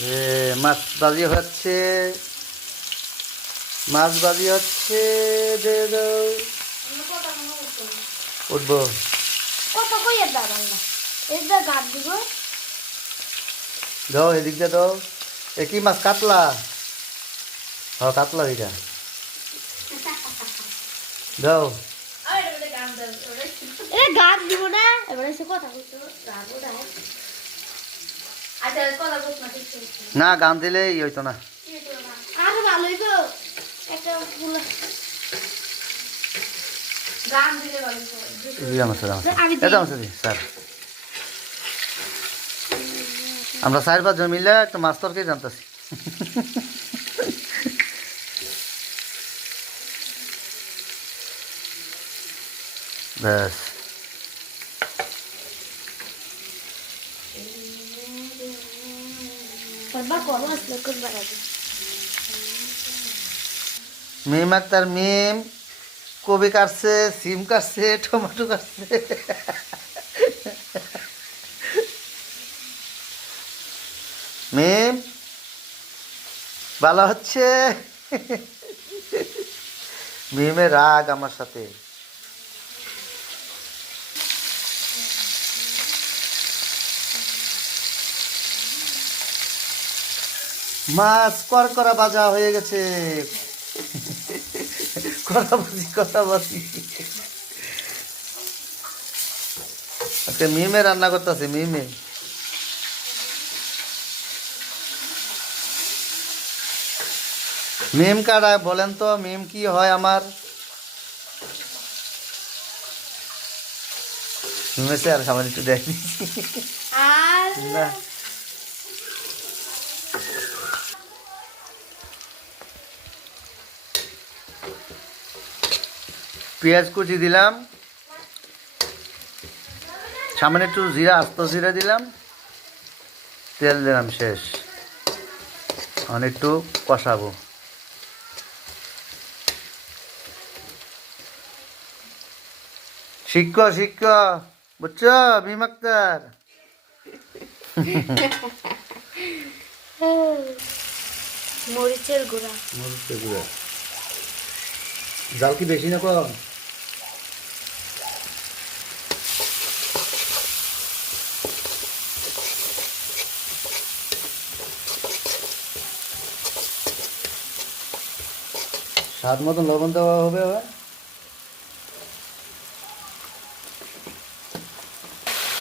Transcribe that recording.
মাছ ভাজি হচ্ছে, মাছ ভাজি হচ্ছে। দে দাও, উঠবো। দাও এদিক দিয়ে দাও। এ কি মাছ? কাতলা? কাতলা এটা দাও। গান দিব না, এবারে সে কথা বলতো গাবো না। আচ্ছা কথা বলছ না, ঠিক আছে না, গান দিলে হইতো না। আর ভালোই তো একটা গান দিলে ভালো স্যার, আমরা 4-5 জন মিলে একটা মাছ তরকারি জানতেছি। ব্যাস, মিম আক্তার মিম কবি কাটছে, সিম কাটছে, টমেটো কাটছে। মিম ভালো হচ্ছে। মিমের রাগ আমার সাথে। মাছ করা ভাজা হয়ে গেছে। করা ভাজি। আচ্ছা, মিমে রান্না করতেছে। মিমে মিম কারা বলেন তো? মিম কি হয় আমার? মিমেছে আর খাবার একটু দেখ না। পেঁয়াজ কুচি দিলাম, সামনে একটু জিরা, আস্ত জিরা দিলাম, তেল দিলাম, শেষ। এখন একটু কষাবো। শিক্ষ বুঝছো মিম আক্তার? মরিচের গুঁড়া। জাল কি বেশি না কম? স্বাদ মতন লবণ দেওয়া হবে।